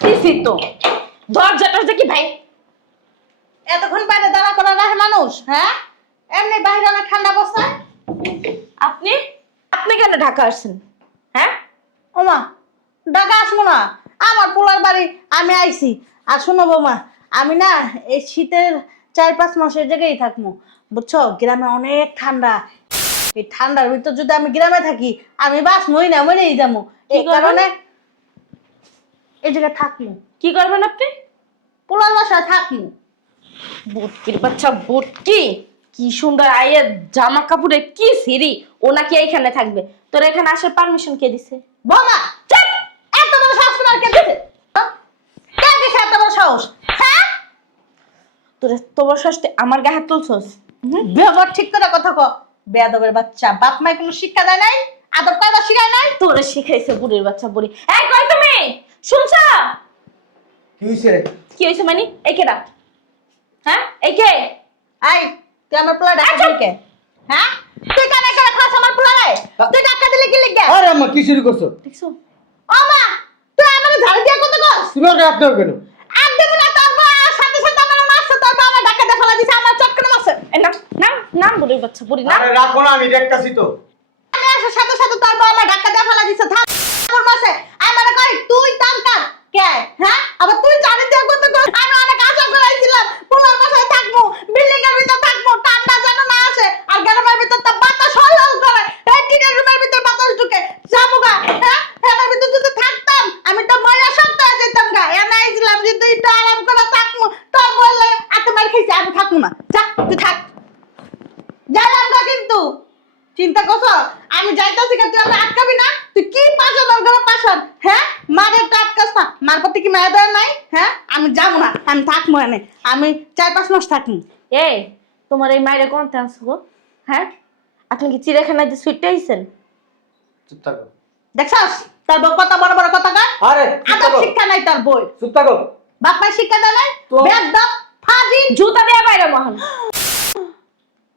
আসতেছি তো। দরজাটা কি ভাই? এতক্ষণ বাইরে দাঁড়া করা রাখে মানুষ, হ্যাঁ? এমনি বাইরে অনেক ঠান্ডা বস্তায়। আপনি আপনি কেন ঢাকা আসছেন? হ্যাঁ, ওমা, ঢাকা আসবো না, আমার পোলার বাড়ি আমি আইছি। আর শোনো বৌমা, আমি না এই শীতের 4-5 মাসের জায়গায় থাকবো, বুঝছো? গ্রামে অনেক ঠান্ডা। এই ঠান্ডার ভিতর যদি আমি গ্রামে থাকি, আমি বাস মই না, মরেই যাবো। এই করবেন? কারণে এই জায়গায় থাকবো, কি করবেন আপনি? পোলার বাসায় থাকবো। বুটকির বাচ্চা বুটকি, কি সুন্দর আইয়ের জামা কাপড়ে কি সিরি, ও নাকি এইখানে থাকবে। তোর এখানে আসার পারমিশন কে দিছে? বৌমা, চুপ! এত বড় সাহস তোমার কে দিছে? কে দিছে এত বড় সাহস? হ্যাঁ, তোর তোমার শাস্তি আমার গায়ে হাত তুলছস? ব্যবহার ঠিক করে কথা কও। বেয়াদবের বাচ্চা, বাপ মায় কোনো শিক্ষা দেয় নাই, আদব কায়দা শিখায় নাই। তোরে শিখাইছে বুড়ির বাচ্চা বুড়ি। এই কই তুমি? শুনছ? কি হইছে? কি হইছে মানে? এই কেডা? হ্যাঁ, এই কে? আই, তুই আমার পোলা ডাকা দিলি কে? হ্যাঁ, তুই কেন এখানে খাস আমার পোলারে? তুই ডাকা দিলি কি লিখে? আরে আম্মা কি শুরু করছো? দেখছো? ও মা, তুই আমার ঝাড়ু দিয়ে কত কস? তুমি ওকে রাখতে হবে কেন? আর দেব না তোর বউ, আর সাথে সাথে আমার মারছে, তোর বউ আমার ডাকা দিয়ে ফেলা দিছে, আমার চট করে মারছে। এই নাম নাম নাম বুড়ির বাচ্চা বুড়ি না। আরে রাখো না, আমি দেখতাছি তো। আমি আসার সাথে সাথে তোর বউ আমার ডাকা দিয়ে ফেলা দিছে। থাম, আমার মারছে। আমার কই তুই তামকার কে? হ্যাঁ, আবার তুই জানি দিয়ে কত কস? আমি অনেক আশা করাইছিলাম পোলার বাসায় থাকবো, বিল্ডিং এর ভিতর থাকবো, ঠান্ডা যেন না আসে, আর গ্রামের ভিতর তো বাতাস হলহল করে, এই টিনের রুমের ভিতর বাতাস ঢুকে যাবো গা। হ্যাঁ, এর ভিতর যদি থাকতাম আমি তো ময়লা শব্দ হয়ে যেতাম গা। এনাইছিলাম যে তুই একটু আরাম করে থাকবো, তোর বললে এত মার খাইছি, আমি থাকবো না। যা, তুই থাক। যাইলাম না কিন্তু, চিন্তা করছো আমি যাইতাছি, তুই আমি আটকাবি না? তুই কি পাঁচন ঘরে পাশন? হ্যাঁ, মারের তো আটকাস না, মার প্রতি কি মায়া দেওয়া নাই? হ্যাঁ, আমি যাবো না, আমি থাকবো এনে, আমি 4-5 মাস থাকবো। এই তোমার এই মায়ের কোনতে আনছো গো? হ্যাঁ, আপনি কি চিড়িয়াখানায় যে সুইটটা আইছেন? চুপ থাকো। দেখছস তার বউ কত বড় বড় কথা কয়? আরে চুপ আদব থাকো। শিক্ষা নাই তার বই, চুপ থাকো। বাপ মায়ের শিক্ষা দেয় নাই, তো- বেয়াদব ফাজিল। জুতা দিয়ে বাইরে মহান।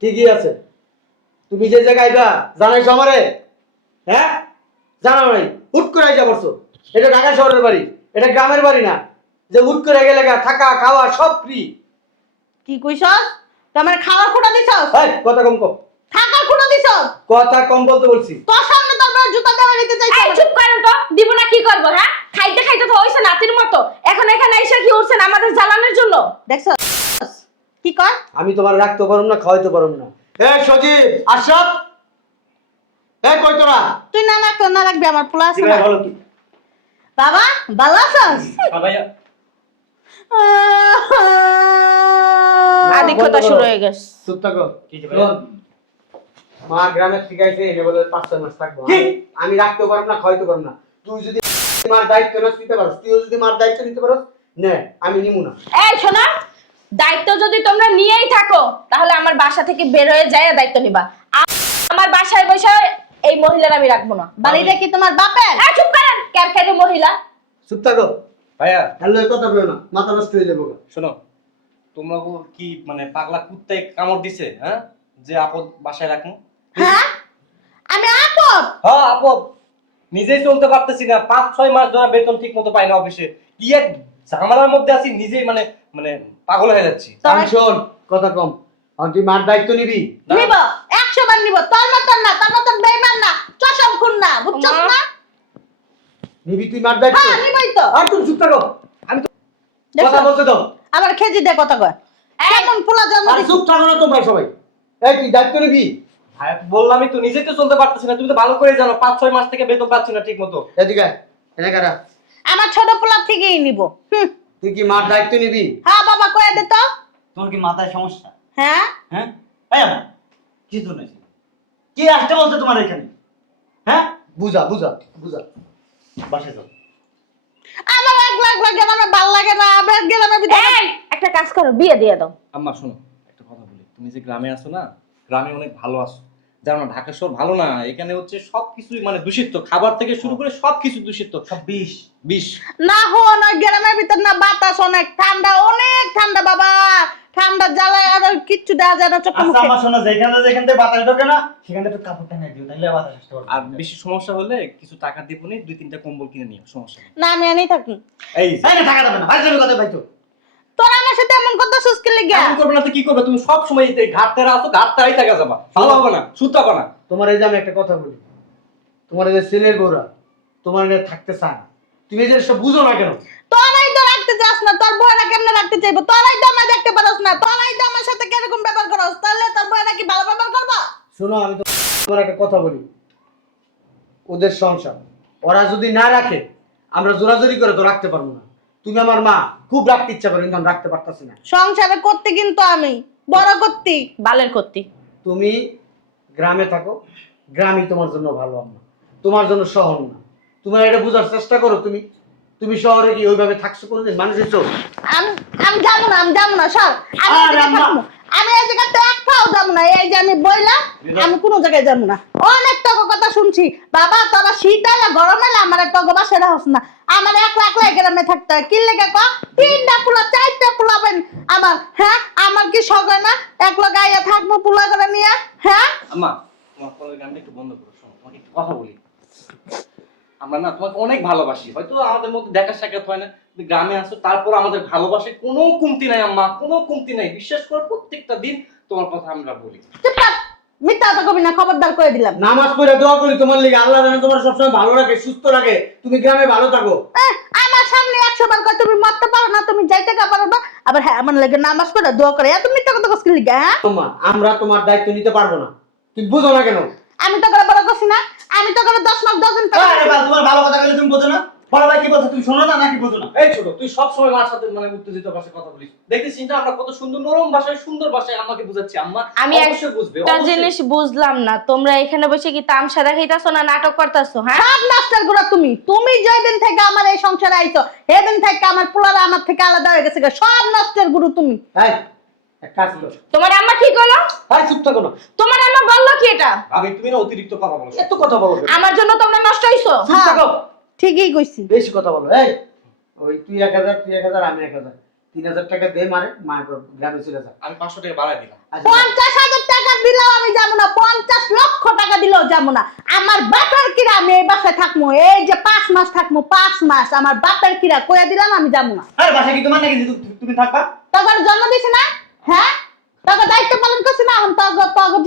ঠিকই আছে। তুমি যে জায়গায় আইবা জানাইছো আমারে? হ্যাঁ? জানাও নাই। হুট করে আইসা পড়ছো। এটা ঢাকা শহরের বাড়ি। এটা গ্রামের বাড়ি না। যে হুট করে গেলে থাকা খাওয়া সব ফ্রি। কি কইছস? তুই আমার খাওয়ার খোটা দিছস, এই কথা কম কম। থাকার খোটা দিছস? কথা কম বলতে বলছি। তোর সামনে তোর বউ জুতা দেওয়া নিতে চাইছে। এই চুপ করেন তো, দিব না কি করব? হ্যাঁ, খাইতে খাইতে তো হইছে নাতির মতো, এখন এখানে এসে কি উঠছেন আমাদের জ্বালানোর জন্য? দেখছস কি কয়? আমি তোমার রাখতে পারুম না, খাওয়াইতে পারুম না। এই সজীব, আশরাফ, এই কই তোরা? তুই না রাখতো না রাখবি, আমার পোলা আছে কি না। ভাই বলো কি? বাবা ভালো আছস? ভাইয়া আধিক্যতা শুরু হয়ে গেছে। চুপ থাকো। শোন, মা গ্রামে শিখাইছে এনে বলে 5-6 মাস থাকবো। আমি রাখতে পারবো না, খাওয়াইতে পারবো না। তুই যদি মার দায়িত্ব না নিতে পারস, তুইও যদি মার দায়িত্ব নিতে পারস, নে, আমি নিমু না। এই শোনা, দায়িত্ব যদি তোমরা নিয়েই থাকো তাহলে আমার বাসা থেকে বের হয়ে যায় দায়িত্ব নিবা। আমার বাসায় বসে এই মহিলার আমি রাখবো না। বাড়িটা কি তোমার বাপের? এই চুপ করেন, ক্যারক্যারে মহিলা। চুপ থাকো। ভাইয়া হ্যালো, কথা বলো না, মাথা নষ্ট হয়ে যাবে। শোনো, তোমরা কি মানে পাগলা কুত্তায় কামড় দিছে? হ্যাঁ, যে আপদ বাসায় রাখবো? হ্যাঁ, আমি আপদ? হ্যাঁ আপদ, নিজেই চলতে পারতেছি না, 5-6 মাস ধরে বেতন ঠিক মতো পাই না অফিসে, কি এক ঝামেলার মধ্যে আছি, নিজেই মানে মানে পাগল হয়ে যাচ্ছি। আমি শোন, কথা কম। আর তুই মার দায়িত্ব নিবি? না। নিব, 100 বার নিব। তোর মতন না, তোর মতন বেঈমান না, চশম খুন না, বুঝছস না? নিবি তুই মার দায়িত্ব? হ্যাঁ, নিবই তো। আর তুমি চুপ থাকো। আমি তো দেখছো? কথা বলতে দাও। আবার খেজি দে কথা কয়। কেমন পোলা জন্ম আর দিছিস? চুপ থাকো না তোমরা সবাই। এই তুই দায়িত্ব নিবি? ভাইয়া বললামই তো, নিজেই তো চলতে পারতেছি না, তুমি তো ভালো করে জানো 5-6 মাস থেকে বেতন পাচ্ছি না ঠিক মতো। এদিকে আয়, এনে কারা? আমার ছোট পোলা থেকেই নিব। তুই কি মার দায়িত্ব নিবি? হ্যাঁ বাবা, কয়ে দে তো। তোর কি মাথায় সমস্যা? হ্যাঁ, হ্যাঁ এই আমার কি জন্য এসেছিস? কি আসতে বলতে তোমার এখানে? হ্যাঁ, বুঝা বুঝা বুঝা। বাসায় যাও। আমার একলা গেলামে ভাল লাগে না, আবার গেলামে ভিতরে। এই একটা কাজ করো, বিয়ে দিয়ে দাও। আম্মা শোনো, একটা কথা বলি, তুমি যে গ্রামে আছো না, গ্রামে অনেক ভালো আছো, জানো না ঢাকা শহর ভালো না, এখানে হচ্ছে সবকিছুই মানে দূষিত, খাবার থেকে শুরু করে সবকিছু দূষিত, সব বিষ। বিষ। না হন ওই গ্রামের ভিতর না, বাতাস অনেক ঠান্ডা, অনেক ঠান্ডা বাবা। ঠান্ডা জ্বালায় আর কিচ্ছু দেওয়া যায় না চোখে আচ্ছা মুখে। আমার শোনো, যেখান থেকে বাতাস ঢোকে না সেখান থেকে একটু কাপড় টাঙিয়ে দিও, তাহলে বাতাস আসতে পারবে। আর বেশি সমস্যা হলে কিছু টাকা দিব নি, 2-3টা কম্বল কিনে নিও, সমস্যা নেই। না আমি এনেই থাকি। এই এই না টাকা দেবে না, বাড়ি যাবে কথা ভাই তো। তোরা আমার সাথে এমন কথা সুস্কি লেগে এমন করবে না তো কি করবে? তুমি সব সময় এই ঘাট তেরা আসো, ঘাট তেরাই থাকা যাবা, ভালো হবে না, সুত হবে না। তোমার এই যে আমি একটা কথা বলি, তোমার এই যে ছেলের বউরা তোমার নিয়ে থাকতে চায় না, তুমি এই যে সব বুঝো না কেন? তোরাই তো রাখতে চাস না, তোর বউরা কেমনে রাখতে চাইবো? তোরাই তো আমায় দেখতে পারস না, তোরাই তো আমার সাথে কিরকম ব্যবহার করস, তাহলে তোর বউরা কি ভালো ব্যবহার করবা? শোনো, আমি তো তোমার একটা কথা বলি, ওদের সংসার ওরা যদি না রাখে আমরা জোরাজোরি করে তো রাখতে পারবো না। তুমি আমার মা, খুব রাখতে ইচ্ছা করে কিন্তু আমি রাখতে পারতাছি না। সংসারে করতে কিন্তু আমি বড় করতে। বালের করতি। তুমি গ্রামে থাকো, গ্রামই তোমার জন্য ভালো, আম্মা তোমার জন্য শহর না। তুমি এটা বোঝার চেষ্টা করো। তুমি তুমি শহরে কি ওইভাবে থাকছো কোনোদিন? মানুষের চোখ আমি আমি যাবো না সর। আমি এই আরে জায়গায় আম্মা। থাকবো। আমি এই জায়গাতে একটাও যাবো না, এই যে আমি বইলাম আমি কোনো জায়গায় যাবো না। অনেক টাকা কথা শুনছি, বাবা তোরা শীত এলে গরম এলে আমার একটা বাসা রাখস না, আমার একলা একলা গ্রামে থাকতে হয়। কি লেগে ক 3টা পোলা 4টা পোলা বেন আমার, হ্যাঁ আমার কি শখ হয় না একলা গাইয়া থাকবো পোলা করে নিয়ে? হ্যাঁ আম্মা, তোমার কলের গানটা একটু বন্ধ করো, শোনো, তোমাকে একটু কথা বলি। আমরা না তোমাকে অনেক ভালোবাসি, হয়তো আমাদের মধ্যে দেখা সাক্ষাৎ হয় না, তুমি গ্রামে আসো, তারপর আমাদের ভালোবাসে কোনো কমতি নাই আম্মা, কোনো কমতি নাই। বিশ্বাস করো, প্রত্যেকটা দিন তোমার কথা আমরা বলি। চুপ থাক, মিথ্যা কথা কবি না, খবরদার করে দিলাম। নামাজ পড়ে দোয়া করি তোমার লিগে, আল্লাহ যেন তোমার সবসময় ভালো রাখে, সুস্থ রাখে, তুমি গ্রামে ভালো থাকো। আমার সামনে 100 বার কয় তুমি মরতে পারো না, তুমি যাইতে পারো না, আবার হ্যাঁ আমার লাগে নামাজ পড়ে দোয়া করে, এত মিথ্যা কথা কইছিস লিগা? হ্যাঁ আম্মা, আমরা তোমার দায়িত্ব নিতে পারবো না, তুমি বুঝো না কেন? আমি তো করে বড় করছি না, আমি তো করে 10 মাস 10 দিন পরে আরে বাবা, তোমার ভালো কথা বলে তুমি বোঝো না? বড় ভাই কি বলছে তুমি শোনো না নাকি বোঝো না? এই ছোট, তুই সব সময় মার সাথে মানে উত্তেজিত ভাষায় কথা বলিস। দেখতেছিস না আমরা কত সুন্দর নরম ভাষায়, সুন্দর ভাষায় আমাকে বুঝাচ্ছি। আম্মা আমি অবশ্যই বুঝবে, একটা অবশ্যই। জিনিস বুঝলাম না, তোমরা এখানে বসে কি তামসা দেখাইতাছো না নাটক করতাছো? হ্যাঁ, সব নষ্টের গুড়া তুমি। তুমি যেদিন থেকে আমার এই সংসারে আইছো সেদিন থেকে আমার পোলারা আমার থেকে আলাদা হয়ে গেছে, সব নষ্টের গুরু তুমি। এই এক কাজ করো, তোমার আম্মা কি করলো? এই চুপ থাকো না। তোমার আম্মা বললো কি এটা? ভাবি, তুমি না অতিরিক্ত কথা বলো। এত কথা বলো কেন? আমার জন্য তোমরা নষ্ট হইছো? চুপ থাকো, ঠিকই কইছি। বেশি কথা বলো। এই ওই তুই 1000 তুই 1000 আমি 1000, 3000 টাকা দে মারে, মা গ্রামে চলে যা। আমি 500 টাকা বাড়াই দিলাম। আচ্ছা, 50,000 টাকা দিলেও আমি যাবো না, 50 লক্ষ টাকা দিলেও যাবো না। আমার বাপের কিরা আমি এই বাসায় থাকবো, এই যে 5 মাস থাকবো, 5 মাস আমার বাপের কিরা কইয়া দিলাম আমি যাবো না। আরে বাসা কি তোমার নাকি যে তুমি থাকবা? তোর জন্ম দিছি না, হ্যাঁ তোকে দায়িত্ব পালন করছি না, এখন তোর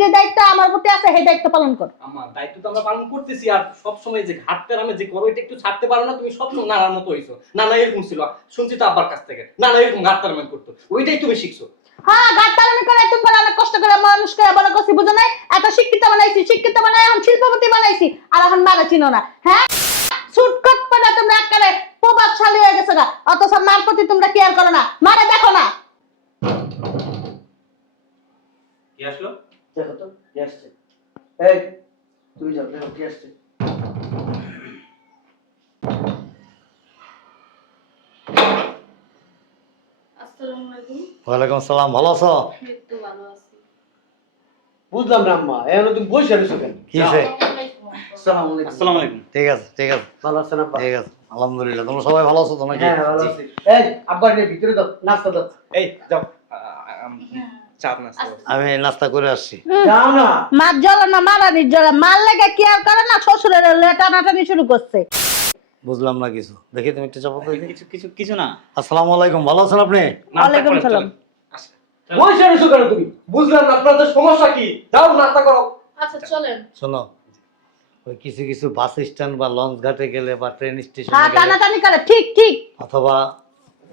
যে দায়িত্ব আমার প্রতি আছে সেই দায়িত্ব পালন কর। আমার দায়িত্ব তো আমরা পালন করতেছি, আর সব সময় যে ঘাটতে আমি যে করো এটা একটু ছাড়তে পারো না? তুমি সব সময় নানার মতো হইছো। নানা এরকম ছিল, শুনছি তো আব্বার কাছ থেকে, নানা এরকম ঘাটতার আমি করতো, ওইটাই তুমি শিখছো। হ্যাঁ গাড়তালামি করে তুমি অনেক কষ্ট করে মানুষ করে বড় করছি, বুঝো নাই? এত শিক্ষিত বানাইছি, শিক্ষিত বানাই এখন শিল্পপতি বানাইছি, আর এখন মারা চিনো না। হ্যাঁ সুটকট পড়া তোমরা একবারে প্রভাবশালী হয়ে গেছে না, অথচ মার প্রতি তোমরা কেয়ার করো না, মারে দেখো না। কি আসলো? দেখো তো কি আসছে। এই তুই যাও, দেখো কি আসছে। ওয়ালাইকুম আসসালাম, ভালো আছো? বুঝলাম না আম্মা, এখন তুমি বসে রইছো কেন? কি হইছে? আসসালামু আলাইকুম। আসসালামু আলাইকুম। ঠিক আছে ঠিক আছে ভালো আছেন আব্বা? ঠিক আছে, আলহামদুলিল্লাহ। তোমরা সবাই ভালো আছো তো নাকি? হ্যাঁ ভালো আছি। এই আব্বার নিয়ে ভিতরে দাও, নাস্তা দাও। এই যাও, চাপ না। আমি নাস্তা করে আসছি। যাও না। মার জ্বলে না মারানির জ্বলে, মার লেগে কেয়ার করে না, শ্বশুরের টানাটানি শুরু করছে। বুঝলাম না কিছু, দেখি তুমি একটু চাপো দেখি। কিছু কিছু কিছু না। আসসালামু আলাইকুম, ভালো আছেন আপনি? ওয়ালাইকুম সালাম। বসে রইছো কেন তুমি? বুঝলাম না আপনাদের সমস্যা কি? যাও নাস্তা করো। আচ্ছা চলেন। শোনো, ওই কিছু কিছু বাস স্ট্যান্ড বা লঞ্চ ঘাটে গেলে বা ট্রেন স্টেশনে হ্যাঁ গেলে টানাটানি করে, ঠিক ঠিক। অথবা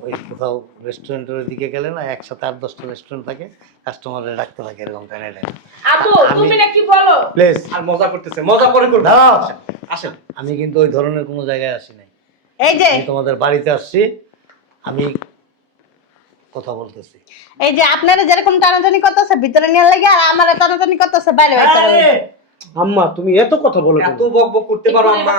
ওই কোথাও রেস্টুরেন্টের দিকে গেলে না একসাথে 8-10টা রেস্টুরেন্ট থাকে, কাস্টমারদের ডাকতে থাকে এরকম টাইনে টাইনে। আপু আমি- তুমি না কি বলো? প্লিজ আর মজা করতেছে, মজা পরে করবে। দাঁড়াও। আসেন। আমি কিন্তু ওই ধরনের কোনো জায়গায় আসি নাই, এই যে আমি তোমাদের বাড়িতে আসছি, আমি কথা বলতেছি। এই যে আপনারা যেরকম টানাটানি করতেছে ভিতরে নিয়ে লাগে, আর আমার টানাটানি করতেছে বাইরে বাইরে। আম্মা তুমি এত কথা বলো কেন? এত বকবক করতে পারো আম্মা?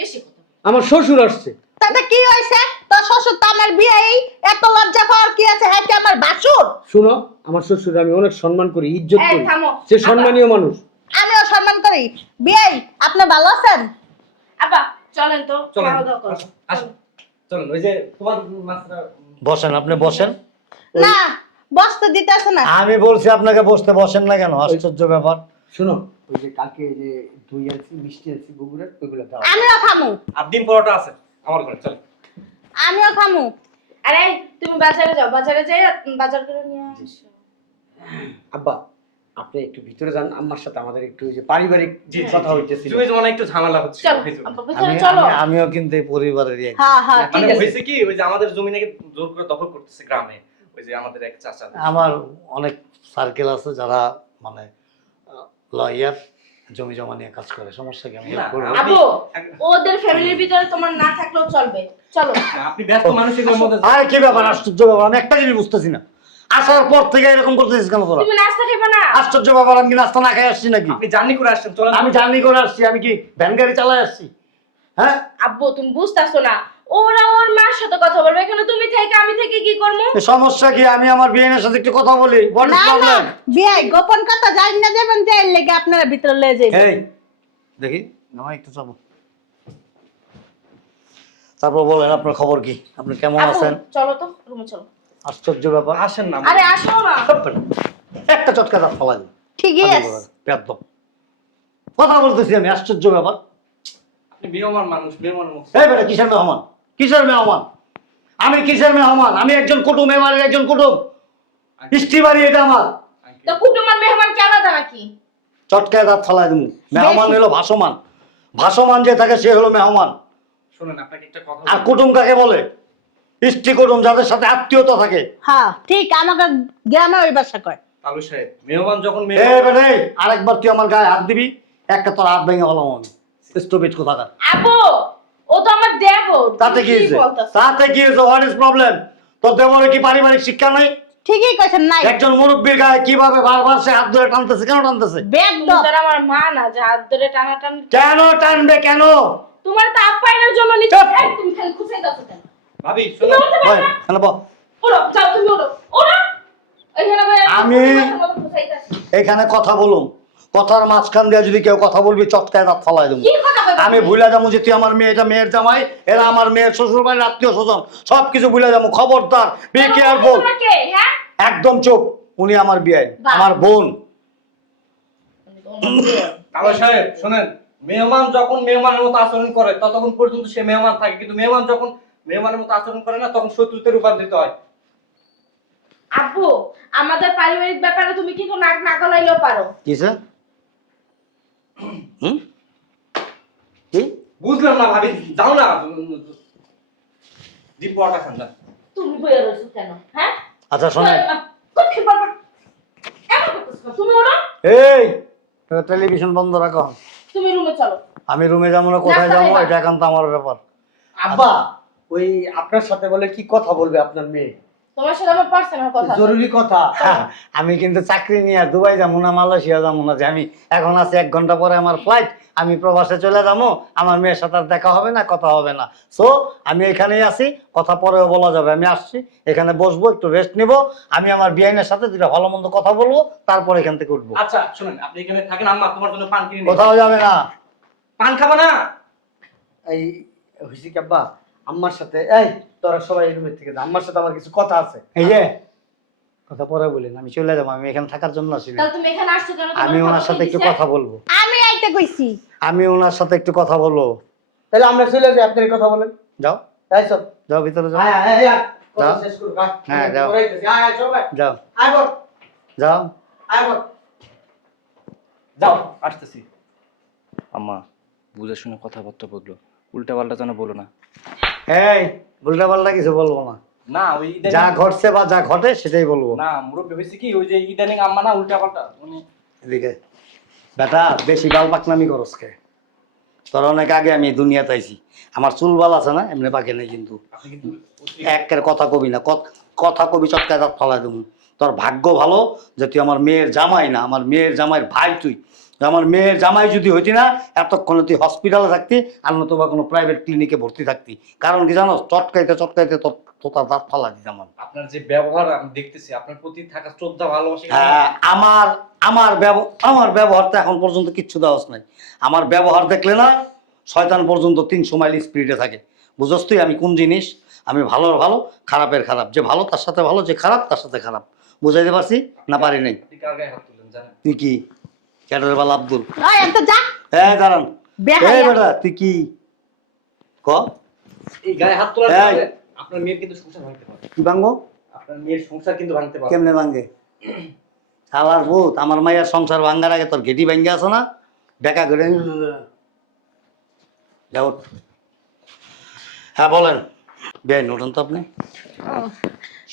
বেশি কথা। আমার শ্বশুর আসছে। তাতে কি হইছে? তোর শ্বশুর তো আমার বিয়েই, এত লজ্জা পাওয়ার কি আছে? হ্যাঁ কি আমার বাসুর? শুনো, আমার শ্বশুর আমি অনেক সম্মান করি, ইজ্জত এই করি, থামো। সে সম্মানীয় মানুষ। আমিও সম্মান করি। বিয়েই আপনি ভালো আছেন? আপা চলেন তো, চলেন, খাওয়া দাওয়া করো। আসেন, চলেন। ওই যে তোমার মাছটা বসেন, আপনি বসেন। না বসতে দিতেছে না। আমি বলছি আপনাকে বসতে, বসেন না কেন? আশ্চর্য ব্যাপার। শুনো, ওই যে কালকে যে দই আনছি, মিষ্টি আনছি, গুগুরের ওইগুলো দাও। আমিও খামু। আর ডিম পরোটা আছে আমার ঘরে, চলেন। আমিও খামু। আরে তুমি বাজারে যাও, বাজারে যাই বাজার করে নিয়ে আসো। আব্বা আপনি একটু ভিতরে যান, আম্মার সাথে আমাদের একটু ওই যে পারিবারিক যে কথা হইতেছিল। জুয়েজ মনে হয় একটু ঝামেলা হচ্ছে চলো ভিতরে। আব্বা ভিতরে চলো। আমিও কিন্তু এই পরিবারেরই একজন। হ্যাঁ হ্যাঁ ঠিক মানে আছে। হয়েছে কি ওই যে আমাদের জমি নাকি জোর করে দখল করতেছে গ্রামে, ওই যে আমাদের এক চাচা। আমার অনেক সার্কেল আছে যারা মানে লয়ার, জমি জমা নিয়ে কাজ করে, সমস্যা কি? আমি না, করবো। আব্বু ওদের ফ্যামিলির ভিতরে তোমার না থাকলেও চলবে, চলো। আপনি ব্যস্ত মানুষের মধ্যে আর কি ব্যাপার, আশ্চর্য ব্যাপার, আমি একটা জিনিস বুঝতেছি না, আসার পর থেকে এরকম করতেছিস কেন তোরা? তুমি নাস্তা খাইবে না? আশ্চর্য ব্যাপার, আমি কি নাস্তা না খাই আসছি নাকি? আপনি জার্নি করে আসছেন, চলেন। আমি জার্নি করে আসছি, আমি কি ভ্যান গাড়ি চালাই আসছি? হ্যাঁ আব্বু তুমি বুঝতাছো না, ওরা ওর মার সাথে কথা বলবে, এখানে তুমি থেকে আমি থেকে কি করবো? এ সমস্যা কি? আমি আমার বিয়ের সাথে একটু কথা বলি। What is না না problem? বিয়াই গোপন কথা জানি না যাবেন যে এর লেগে আপনারা ভিতরে লয়ে যাইবেন। এই দেখি নামা একটু চাবো। তারপর বলেন আপনার খবর কি, আপনি কেমন আব্বু আছেন? চলো তো রুমে চলো। আশ্চর্য ব্যাপার, আসেন না। আরে আসো না। একটা চটকা দাঁত ফলা দিই ঠিকই আছে। কথা বলতেছি আমি, আশ্চর্য ব্যাপার। আপনি মেহমান মানুষ, মেহমান মুখ। এই বেটা কিসের মেহমান, কিসের মেহমান? আমি কিসের মেহমান? আমি একজন কুটুম, এবারের একজন কুটুম, স্ত্রী বাড়ি এটা আমার। তো কুটুম আর মেহমান কি আলাদা নাকি? চটকায় দাঁত ফলাই দেবো। মেহমান হলো ভাসমান, ভাসমান যে থাকে সে হলো মেহমান। শুনেন আপনাকে একটা কথা আর বলি। কুটুম কাকে বলে? স্ত্রী কুটুম, যাদের সাথে আত্মীয়তা থাকে। হ্যাঁ ঠিক, আমাকে গ্রামে ওই বাসা কয়। তালু সাহেব, মেহমান যখন এই বেটা এই, আরেকবার তুই আমার গায়ে হাত দিবি, একটা তোর হাত ভেঙে হলাম আমি। স্টপিজ কোথাকার। আব্বু ও তো আমার দেবর। তাতে কি হয়েছে? তাতে কি হয়েছে? What is problem? তোর দেবরে কি পারিবারিক শিক্ষা নেই? ঠিকই কইছেন নাই। একজন মুরব্বীর গায়ে কিভাবে বারবার সে হাত ধরে টানতেছে, কেন টানতেছে? বেদ তোমার আমার মা না যে হাত ধরে টানাটানি। কেন টানবে কেন? তোমার তো আপ্যায়নের জন্য নিচে চুপ! এই, তুমি খালি খুঁজে দাও কেন? ভাবি তুমি শুনুন, উঠতে ভাই পারবে না? কেন বল, ওড়ো যাও, তুমি ওড়ো ওড়ো। এখানে আমি- খুঁজাইতাছি। এখানে কথা বলুম, কথার মাঝখান দিয়ে যদি কেউ কথা বলবি চটকায় দাঁত ফলাই দেবো। কি কথা কইবা? আমি ভুলে যাবো যে তুই আমার মেয়ে, এটা মেয়ের জামাই, এরা আমার মেয়ের শ্বশুর বাড়ির আত্মীয় স্বজন, সবকিছু ভুলে যাবো। খবরদার, বি কেয়ারফুল। তোমার কে হ্যাঁ? একদম চুপ, উনি আমার বিয়ে, বাহ। আমার বোন। তালু সাহেব শুনেন, মেহমান যখন মেহমানের মতো আচরণ করে ততক্ষণ পর্যন্ত সে মেহমান থাকে, কিন্তু মেহমান যখন মেহমানের মতো আচরণ করে না তখন শত্রুতে রূপান্তরিত হয়। আব্বু আমাদের পারিবারিক ব্যাপারে তুমি কিন্তু নাক না গলাইলেও পারো। কিসে? হুম? কি? বুঝলাম না ভাবি, যাও না। ডিম পরোটা খান না। তুমি বইয়া রইছো কেন হ্যাঁ? আচ্ছা শোনেন, কোথায় পারবা? এমন করতেছো কেন? তুমি ওড়ো, এই টেলিভিশন বন্ধ রাখো। তুমি রুমে চলো। আমি রুমে যাবো না, কোথায় নাস্তা যাবো খাইবা? এটা একান্ত আমার ব্যাপার। আব্বা ওই আপনার সাথে বলে কি কথা বলবে আপনার মেয়ে? তোমার সাথে আমার পার্সোনাল কথা আছে। জরুরি কথা। আমি কিন্তু চাকরি নিয়ে দুবাই যাবো না, মালয়েশিয়া যাবো না, যে আমি এখন আছি 1 ঘন্টা পরে আমার ফ্লাইট, আমি প্রবাসে চলে যাবো, আমার মেয়ের সাথে আর দেখা হবে না, কথা হবে না। সো আমি এখানেই আছি, কথা পরেও বলা যাবে। আমি আসছি, এখানে বসবো, একটু রেস্ট নিব, আমি আমার বিআইনের সাথে দুটা ভালো মন্দ কথা বলবো, তারপর এখান থেকে উঠবো। আচ্ছা শুনেন, আপনি এখানে থাকেন, আম্মা তোমার জন্য পান কিনে নিয়ে কোথাও যাবে না। পান খাবো না। এই হইছে কি আব্বা, আম্মার সাথে এই তোরা সবাই রুমের থেকে যা, আম্মার সাথে আমার কিছু কথা আছে। এই যে কথা পরে বলেন, আমি চলে যাবো, আমি এখানে থাকার জন্য আসি না। তাহলে তুমি এখানে আসছো কেন? তোমার আমি ওনার খবর সাথে কে একটু দিছে? কথা বলবো, আমি আইতে কইছি। আমি ওনার সাথে একটু কথা বলবো। তাহলে আমরা চলে যাই, আপনার কথা বলেন। যাও এই সব যাও, ভিতরে যাও, আয় আয় আয়, আয় কথা যাও। শেষ করুক আয়। হ্যাঁ, যাও। পড়াইতেছি, আয় আয় সবাই যাও আয় বল, যাও। আয় বল। যাও, আসতেছি। আম্মা বুঝে শুনে কথাবার্তা বললো, উল্টা পাল্টা যেন বলো না। এই উল্টা পাল্টা কিছু বলবো না, না ওই যা ঘটছে বা যা ঘটে সেটাই বলবো। না মুরব্বী হয়েছে কি, ওই যে ইদানিং আম্মা না উল্টা পাল্টা উনি। এদিকে বেটা, বেশি বাল পাকনামি করস কে? তোর অনেক আগে আমি দুনিয়াতে আইছি, আমার চুল বাল আছে না, এমনি পাকে নেই কিন্তু। আপনি কিন্তু একের কথা কবি না, কথা কবি চটকায় দাঁত ফলাই দেবো। তোর ভাগ্য ভালো যে তুই আমার মেয়ের জামাই না, আমার মেয়ের জামাইয়ের ভাই তুই। আমার মেয়ের জামাই যদি হইতি না, এতক্ষণে তুই হসপিটালে থাকতি, আর নতুবা কোনো প্রাইভেট ক্লিনিকে ভর্তি থাকতি। কারণ কি জানো, চটকাইতে চটকাইতে তোর দাঁত ফালা দিতাম আমি। আপনার যে ব্যবহার আমি দেখতেছি, আপনার প্রতি থাকা শ্রদ্ধা ভালোবাসা। হ্যাঁ, আমার ব্যবহারটা এখন পর্যন্ত কিচ্ছু দেওয়াস নাই। আমার ব্যবহার দেখলে না শয়তান পর্যন্ত 300 মাইল স্পিডে থাকে। বুঝস তুই আমি কোন জিনিস? আমি ভালোর ভালো, খারাপের খারাপ। যে ভালো তার সাথে ভালো, যে খারাপ তার সাথে খারাপ। বুঝাইতে পারছি না? পারি নাই। আপনি কার গায়ে হাত তুললেন জানেন? তুই কি ক্যাডার বাল আব্দুল? ওই এত যা হ্যাঁ দাঁড়ান, বেহায়া। এই বেটা তুই কি ক? এই গায়ে হাত তোলার এই, কারণে আপনার মেয়ের কিন্তু সংসার ভাঙতে পারে, কি ভাঙবো? আপনার মেয়ের সংসার কিন্তু ভাঙতে পারে। কেমনে ভাঙে? শালার ভূত, আমার মায়ের সংসার ভাঙার আগে তোর ঘেটি ভাঙ্গে আছে না, বেকা করে যাও। হ্যাঁ বলেন, বেআইন উঠুন তো আপনি।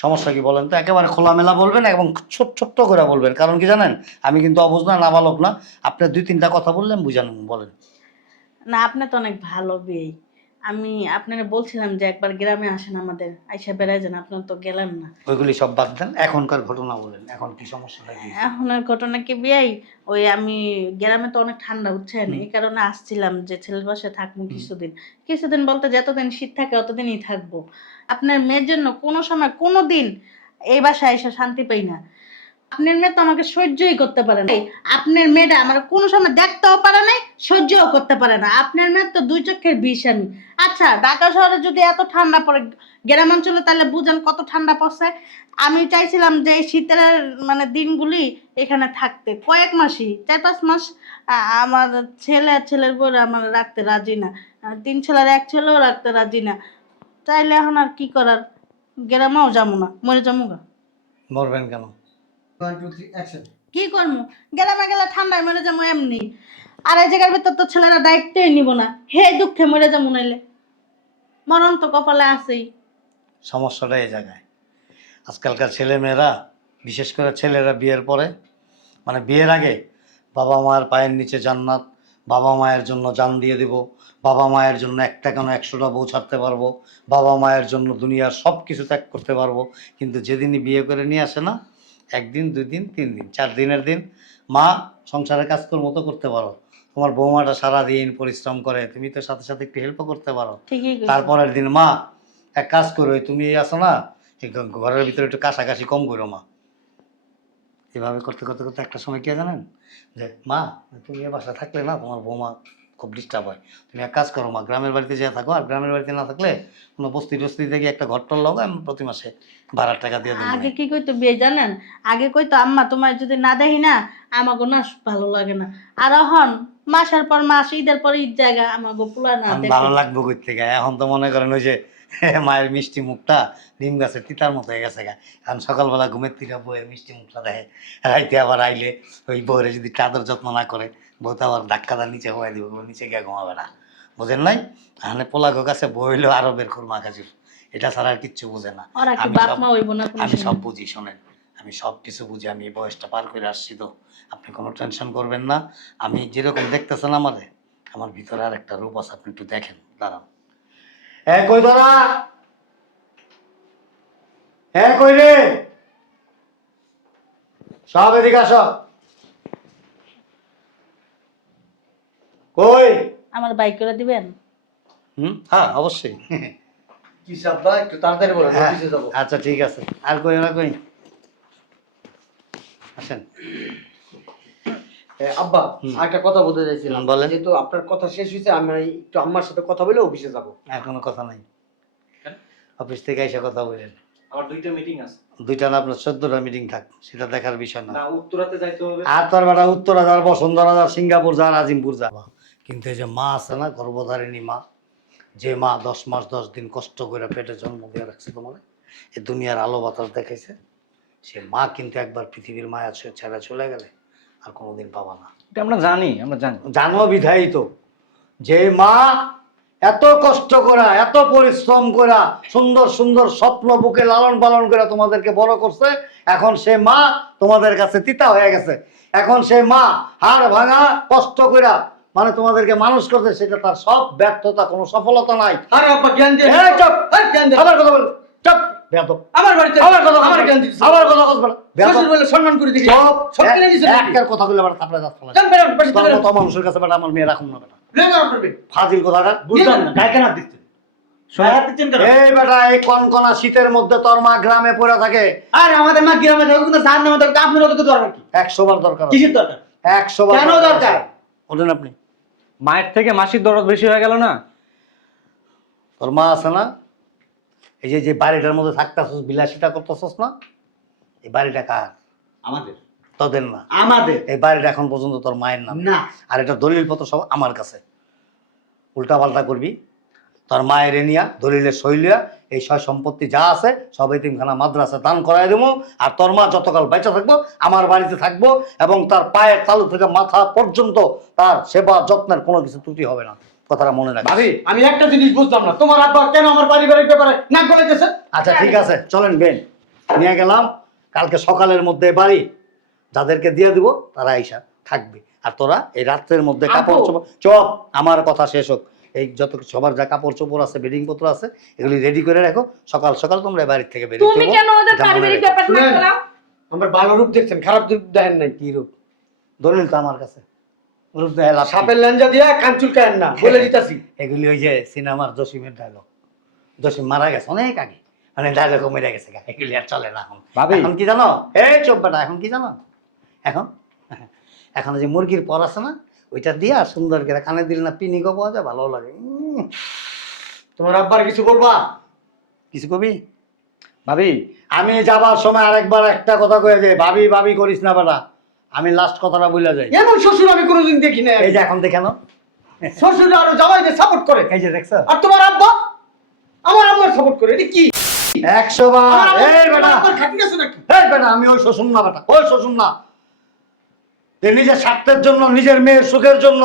সমস্যা কি বলেন তো? একেবারে খোলামেলা বলবেন এবং ছোট্ট করে বলবেন, কারণ কি জানেন, আমি কিন্তু অবুঝ না, নাবালক না। আপনি 2-3টা কথা বললেন বুঝান, বলেন। না, আপনি তো অনেক ভালো বেই। আমি আপনারা বলছিলাম যে একবার গ্রামে আসেন, আমাদের আইসা বেড়ায় যান, আপনারা তো গেলেন না। ওইগুলি সব বাদ দেন, এখনকার ঘটনা বলেন, এখন কি সমস্যাটা কি? এখনের ঘটনা কি বিয়াই, ওই আমি গ্রামে তো অনেক ঠান্ডা বুঝছেন, এই কারণে আসছিলাম যে ছেলের বাসায় থাকবো কিছুদিন। কিছুদিন বলতে যতদিন শীত থাকে অতদিনই থাকবো। আপনার মেয়ের জন্য কোনো সময় কোনো দিন এই বাসায় এসে শান্তি পাই না। আপনার মেয়ে তো আমাকে সহ্যই করতে পারে না। আপনার মেয়েটা আমার কোনো সময় দেখতেও পারে নাই, সহ্যও করতে পারে না। আপনার মেয়ের তো 2 চোখের বিষ আমি। আচ্ছা, ঢাকা শহরে যদি এত ঠান্ডা পড়ে, গ্রাম অঞ্চলে তাহলে বুঝেন কত ঠান্ডা পড়ছে। আমি চাইছিলাম যে এই শীতের মানে দিনগুলি এখানে থাকতে, কয়েক মাসই, 4-5 মাস। আমার ছেলে আর ছেলের বউ আমার রাখতে রাজি না। 3 ছেলের 1 ছেলেও রাখতে রাজি না। চাইলে এখন আর কি করার, গ্রামেও যাবো না, মরে যাবো গা। মরবেন কেন? 1 2 3 অ্যাকশন। কি করবো, গ্রামে গেলে ঠান্ডায় মরে যাবো এমনি। আর এই জায়গার ভিতর তো ছেলেরা দায়িত্বই নিব না, হে দুঃখে মরে যাবো নাইলে। মরণ তো কপালে আছেই। সমস্যাটা এই জায়গায়, আজকালকার ছেলেমেয়েরা, বিশেষ করে ছেলেরা বিয়ের পরে, মানে বিয়ের আগে বাবা মায়ের পায়ের নিচে জান্নাত, বাবা মায়ের জন্য জান দিয়ে দিব, বাবা মায়ের জন্য একটা কেন 100টা বউ ছাড়তে পারবো, বাবা মায়ের জন্য দুনিয়ার সব কিছু ত্যাগ করতে পারবো। কিন্তু যেদিনই বিয়ে করে নিয়ে আসে না, 1 দিন 2 দিন 3 দিন 4 দিনের দিন, মা সংসারের কাজকর্ম তো করতে পারো, তোমার বৌমাটা সারাদিন পরিশ্রম করে, তুমি তো সাথে সাথে একটু হেল্পও করতে পারো। ঠিকই কইছো। তারপরের দিন মা এক কাজ করো, তুমি আসো না, এই ঘরের ভিতরে একটু কাশাকাশি কম করো মা। এভাবে করতে করতে করতে একটা সময় কে জানেন, যে মা তুমি এ বাসায় থাকলে না তোমার বৌমা খুব ডিস্টার্ব হয়, তুমি এক কাজ করো মা, গ্রামের বাড়িতে যেয়ে থাকো, আর গ্রামের বাড়িতে না থাকলে কোনো বস্তি টস্তিতে গিয়ে একটা ঘরটর লগো, আমি প্রতি মাসে ভাড়ার টাকা দিয়ে দেবো। আগে কি কইতো বিয়ে জানেন, আগে কইতো আম্মা তোমার যদি না দেখি না আমাকে না ভালো লাগে না। আর এখন মাসের পর মাস, ঈদের পর ঈদ জায়গা আমাকে পুলা না আমি দেখে। ভালো লাগবো কই থেকে, এখন তো মনে করেন ওই যে মায়ের মিষ্টি মুখটা ডিম গাছের তিতার মতো হয়ে গেছে গা। এখন সকালবেলা ঘুমের থেকে বউয়ের মিষ্টি মুখটা দেখে, রাইতে আবার আইলে ওই বউরে যদি চাদর যত্ন না করে, বউ তো আবার ধাক্কাটা নিচে হওয়াই দিব, নিচে গিয়ে ঘুমাবে না, বুঝেন নাই? এখানে পোলাগো কাছে বউ হইলো আরবের খুরমা কাজির, এটা ছাড়া আর কিচ্ছু বুঝে না। ওরা কি আমি বাপ সব মা হইব না কোনো আমি সব সময়? বুঝি, শোনেন, আমি সব কিছু বুঝি, আমি এই বয়সটা পার করে আসছি তো, আপনি কোনো টেনশন করবেন না। আমি যেরকম দেখতেছেন আমারে, আমার ভিতরে আর একটা রূপ আছে, আপনি একটু দেখেন, দাঁড়ান। কই দাঁড়া, কই রে, সব এদিকে আস। কই? আমার বাইক করে দিবেন? হ্যাঁ অবশ্যই। কি সাব্বা, একটু তাড়াতাড়ি বলো, হ্যাঁ, অফিসে যাব। আচ্ছা ঠিক আছে, আর কই না কই, আসেন। আব্বা, একটা কথা বলতে চাইছিলাম, বলেন। যেহেতু আপনার কথা শেষ হয়েছে, আমি একটু আম্মার সাথে কথা বলে অফিসে যাব। আর কোনো কথা নাই, কেন? অফিস থেকে এসে কথা বলেন। আমার 2টা মিটিং আছে। 2টা না, আপনার 14টা মিটিং থাক, সেটা দেখার বিষয় না। না, উত্তরাতে যাইতে হবে। আর তোর বেটা উত্তরা যার, বসুন্ধরা যার, সিঙ্গাপুর যার, আজিমপুর যা, কিন্তু এই যে মা আছে না, গর্ভধারিণী মা, যে মা 10 মাস 10 দিন কষ্ট করে পেটে জন্ম দিয়ে রাখছে তোমার, এই দুনিয়ার আলো বাতাস দেখাইছে, সে মা কিন্তু একবার পৃথিবীর মায়া ছেড়ে চলে গেলে আর কোনোদিন পাবা না। এটা আমরা জানি, আমরা জানি। জানো বিধায়ী তো, যে মা এত কষ্ট করা, এত পরিশ্রম করা, সুন্দর সুন্দর স্বপ্ন বুকে লালন পালন করে তোমাদেরকে বড় করছে, এখন সে মা তোমাদের কাছে তিতা হয়ে গেছে। এখন সে মা হাড় ভাঙা কষ্ট করা মানে তোমাদেরকে মানুষ করছে, সেটা তার সব ব্যর্থতা, কোনো সফলতা নাই। আরে আব্বা, জ্ঞান দিয়ে এই চুপ! জ্ঞান দিয়ে আবার কথা বল, চুপ! বেয়াদব! আমার বাড়িতে আবার কথা আমার বল, জ্ঞান দিতেছে। আবার কথা বল, বেয়াদব! শ্বশুর বলে সম্মান করে দিছি। চুপ! সব কিনে দিছে নাকি? একটার কথা বলে আবার থাপড়ে যাচ্ছে। চল বেরো, বসে তোর বেরো। মতো মানুষের কাছে বেটা আমার মেয়ে রাখুন না বেটা, লয়ে যাও আপনার বেড। ফাজিল কথাটা। বুঝলাম না, গায়ে কেন হাত দিচ্ছেন? এই বেটা, এই কনকনা শীতের মধ্যে তোর মা গ্রামে পড়ে থাকে, আরে আমাদের মা গ্রামে থাকে, কিন্তু জাহান নামে থাকে, আপনার তো দরকার কি? 100 বার দরকার, কিসের দরকার? 100 বার কেন দরকার? ওঠেন আপনি। মায়ের থেকে মাসির দরদ বেশি হয়ে গেল না? তোর মা আছে না, এই যে যে বাড়িটার মধ্যে থাকতেছস, বিলাসিতা করতেছস না, এই বাড়িটা কার? আমাদের। তোদের না, আমাদের। এই বাড়িটা এখন পর্যন্ত তোর মায়ের নাম না। আর এটা দলিল পত্র সব আমার কাছে। উল্টা পাল্টা করবি, তোর মায়ের নিয়া দলিলের শৈলিয়া এই সয় সম্পত্তি যা আছে সব এতিমখানা মাদ্রাসা দান করাই দেবো। আর তোর মা যতকাল বেঁচে থাকবো আমার বাড়িতে থাকবো এবং তার পায়ের তালু থেকে মাথা পর্যন্ত তার সেবা যত্নের কোনো কিছু ত্রুটি হবে না। কথাটা মনে রাখ। ভাবি আমি একটা জিনিস বুঝলাম না, তোমার আব্বা কেন আমার পারিবারিক ব্যাপারে নাক গলাইতেছে? আচ্ছা ঠিক আছে, চলেন বেন, নিয়ে গেলাম। কালকে সকালের মধ্যে বাড়ি যাদেরকে দিয়ে দিব তারা আইসা থাকবে। আর তোরা এই রাত্রের মধ্যে কাপড় চোপড় চপ, আমার কথা শেষ হোক, এই যত সবার যা কাপড় চোপড় আছে বেডিং পত্র আছে এগুলি রেডি করে রাখো। সকাল সকাল তোমরা বাড়ি থেকে বেরিয়ে তুমি কেন ওদের পারিবারিক ব্যাপার শুনেন, না আমার ভালো রূপ দেখছেন, খারাপ রূপ দেখেন নাই। কি রূপ? দলিল তো আমার কাছে, রূপ দেখে লাভ কি? সাপের ল্যাঞ্জা দিয়া কাঞ্চুল কায়েন না, বলে দিতাছি। এগুলি ওই যে সিনেমার জসিমের ডায়লগ। জসিম মারা গেছে অনেক আগে, মানে ডায়লগও মেরে গেছে, এগুলি আর চলে না এখন। ভাবি। এখন কি জানো, এই চোপ বেটা, এখন কি জানো, এখন এখন যে মুরগির পর আছে না, ওইটা দিয়া সুন্দর করে কানে দিলে না পিনিকও পাওয়া যায়, ভালো লাগে। তোমার আব্বার কিছু বলবা? কিছু কবি? ভাবি আমি যাবার সময় আরেকবার একটা কথা কয়ে যাই, ভাবি ভাবি করিস না বেটা। আমি লাস্ট কথাটা বলে যাই, এমন শ্বশুর আমি কোনোদিন দেখি না। এই যে এখন দেখে না, শ্বশুর আরো জামাইদের সাপোর্ট করে, এই যে দেখছো, আর তোমার আব্বা আমার আম্মার সাপোর্ট করে। এটা কি 100 বার। এই বেটা, আব্বার খাটি আছে নাকি? এই বেটা, আমি ওই শ্বশুর না বেটা, ওই শ্বশুর না। যে নিজের স্বার্থের জন্য, নিজের মেয়ের সুখের জন্য।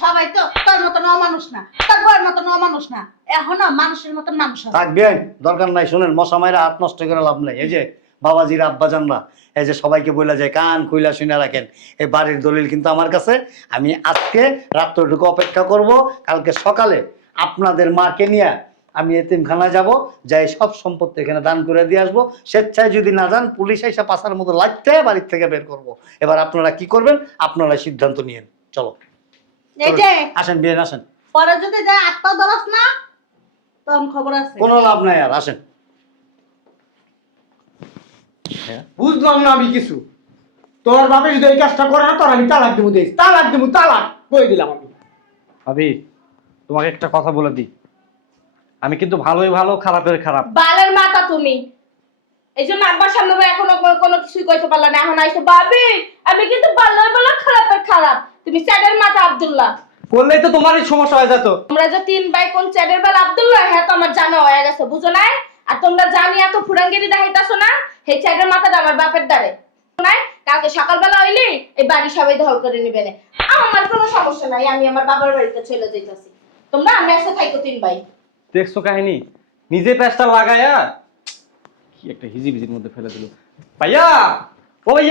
সবাই তো তোর মতন অমানুষ না, তোর বউয়ের মতন অমানুষ না, এখনো মানুষের মতন মানুষ আছে। থাকবেন, দরকার নাই। শুনেন, মশা মাইরা হাত নষ্ট করে লাভ নাই। এই যে বাবাজির আব্বাজানরা, এই যে সবাইকে বলে যায় কান খুইলা শুনে রাখেন, এই বাড়ির দলিল কিন্তু আমার কাছে। আমি আজকে রাত্রটুকু অপেক্ষা করব, কালকে সকালে আপনাদের মাকে নিয়ে আমি এতিমখানায় যাব, যাই সব সম্পত্তি এখানে দান করে দিয়ে আসবো। স্বেচ্ছায় যদি না যান, পুলিশ এসে পাশার মতো লাগতে বাড়ির থেকে বের করব। এবার আপনারা কি করবেন, আপনারা সিদ্ধান্ত নিয়েন। চলো এই যে আসেন, বিয়ে আসেন। পরে যদি যায় আত্মা ধরাস না, তখন খবর আছে। কোনো লাভ নাই আর, আসেন। বুঝলাম না আমি কিছু। তোর বাপে যদি এই কাজটা করে না, তোর আমি তালাক দেবো, দিস তালাক দেবো, তালাক বলে দিলাম আমি। ভাবি তোমাকে একটা কথা বলে দিই, আমি কিন্তু ভালোই ভালো খারাপের খারাপ। বালের মাথা তুমি, এই জন্য আব্বার সামনে বলে এখনো কোনো কিছুই কইতে পারলা না। এখন আইছো ভাবি আমি কিন্তু বালের বলে খারাপের খারাপ। তুমি চ্যাডের মাথা আব্দুল্লাহ। করলেই তো তোমারই সমস্যা হয়ে যেত। তোমরা যে 3 ভাই কোন চ্যাডের বেলা আব্দুল্লাহ, হ্যাঁ তো আমার জানা হয়ে গেছে, বুঝো নাই? আর তোমরা জানি এত ফুরাঙ্গিরি দেখাইতাছো না, সেই চ্যাডের মাথাটা আমার বাপের দ্বারে নাই। কালকে সকালবেলা হইলে এই বাড়ি সবাই দখল করে নিবে না। আমার কোনো সমস্যা নাই, আমি আমার বাবার বাড়িতে চলে যাইতাছি। তোমরা আমি এসে থাইকো 3 ভাই। দেখছো কাহিনী, নিজে প্যাচটা লাগায়া কি একটা হিজিবিজির মধ্যে ফেলে দিল। ভাইয়া, ও ভাইয়া।